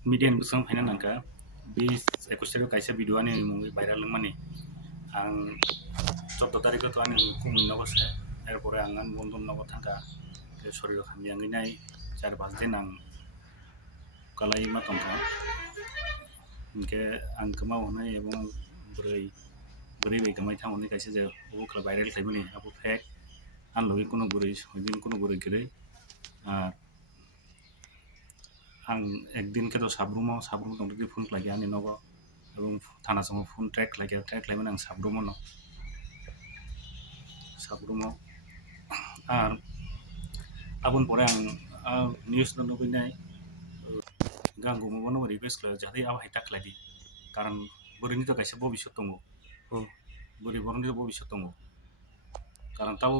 Median besang fainan nangka bis ekosero kaisa video ani mungi viral mani ang 14 তারিখে তো আমি কুমির নগছে এরপরে আঙ্গান বন্ধন নগর থাকা শরীর খামি আঙ্গি নাই 4-5 দিন আং কালাই মাতন থা ইনকে আং কমা হনাই এবং বरै বरै बै কমাই থামনি কাইছে যে ও কলা ভাইরাল খাইবনি আপু ফেক আন লই কোনো বरै হইদিন কোনো বरै গরে আর आं একদিন के तो साब्रुम दंदि फन लागे आंनि नगो এবং थाना समाव फन ट्रेक लाइमोन आं साब्रुमाव আর आबुन परे आं निउस नुबैनाय गांगुमोनो रिक्वेस्ट खालायो जाहाथे आब हाइटा खालायदि कारण बोरैनि तो कायसे भबिष्यत दङ बोरै बरनि भबिष्यत दङ कारण ताव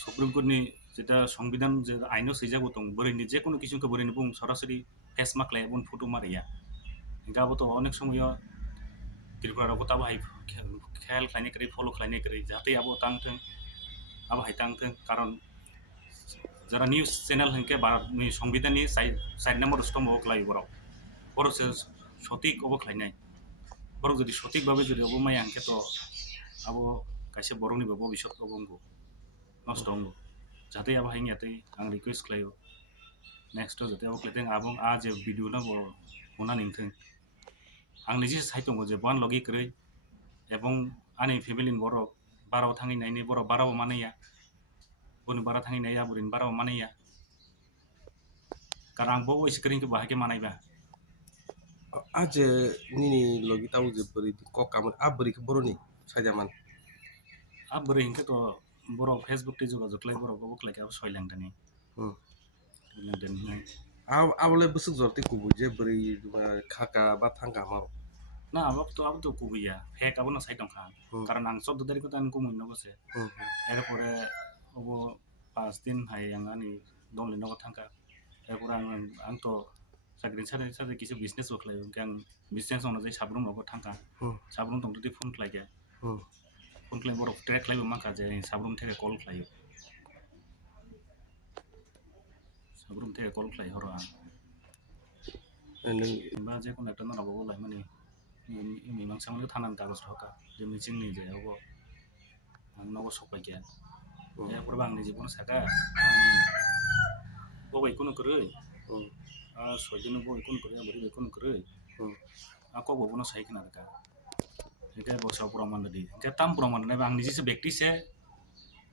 सुप्रिम कोर्टनि যেটা সংবিধান যে আইনও সৈজাগো দं बोरैनि যে কোনো কিছুকে बोरैनि बुं सरासरि फेस माखलाय बुन फटो मारिया गाबो तो अनेक समय त्रिपुरारावबो ताबो हाय खेल खालायनाय करै फलो खालायनाय करै जाहाथे आबो तांथों आबो हाय तांथों कारण যারা নিউজ চ্যানেল হংকে भारतनि সংবিধানनि साइड नम्बर स्तम्भ खालायो बर'सो सঠিক अबख्लायनाय बर' যদি সঠিকভাবে যদি অবমায় আংকে তো আবো কাইसे बर'निबो भबिष्यत अबंगो नष्ट हंगो जाहाथे आबो हायनियातै आं रिक्वेस्ट खालायो नेक्स्ट जाहाथे आबो खालायथों आबं आ जे भिडिअ नांगौ हना निंथों आं निजे साइटंगो जे बान लगि करै এবং आंनि फेमिलिनि बर' बाराव थांनायनि बर' बाराव मानैया बुन बारा थांनाय आबुरिन बाराव मानैया कारण आं बाव स्क्रिनखौ बाहायके मानायबा aje nini logi tahu je beri kok kamu beri ke boroni saja man अब बोरै हिंके तो बर' फेसबुक टे जुगा जुगलाय बर' बाव खालायके आबो सयलांदनि London awalnya besuk zorti kubu je beri kaka batang kamar ना अब तो कुबिया फेक अब ना साइट दंखा कारण आं 14 तारिख तो आं कुमुन नगसे एरपरे अब 5 दिन हाय आं आंनि दंले नग थांका एरपरे आं तो साग्रिन सारे किसे बिजनेस खालायो आं बिजनेस अन जाय साब्रुम नग थांका साब्रुम दंदि फन खालायके फन खालाय बर' ट्रेक खालायबो माखा जे साब्रुम थेके कल खालायो साब्रुम थेके कल खालाय हर आं बा जे कोन एकटा नाराबाव लाय माने मीमांसामोन थानान कागज हका जे मिथिंनि जे अब आं नग सपायके एरपरे आंनि जीवन साका बबाय कोन करै सयदिन बबाय कोन करै बोरै कोन करै आको बबनो साइकना का এটা বসা প্রমাণ দি এটা তাম প্রমাণ নাই আং নিজে ব্যক্তি সে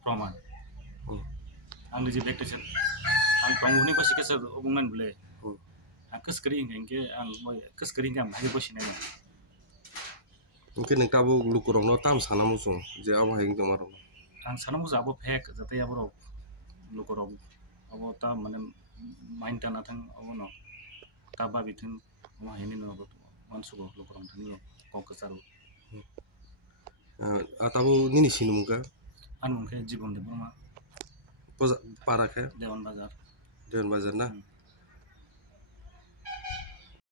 প্রমাণ आं নিজে ব্যক্তি সে आं तंगुनि बसिके सर बुंनान बले आं कसकरि इंगे आं कसकरि आं भाई बसिनाय mungkin yang tahu lu kurang no tam sana musuh je apa yang kemarin आं सानामु जाबो फेक जाते आबो लुकरो अब ता माने माइन ताना थां अब न ताबा बिथिं माहिनि न मानसुगो लुकरो थांनि ककसारु tahu nini sini muka आं मुंखे जीवन दे बमा para ke देवन बाजार Dewan Bazar nah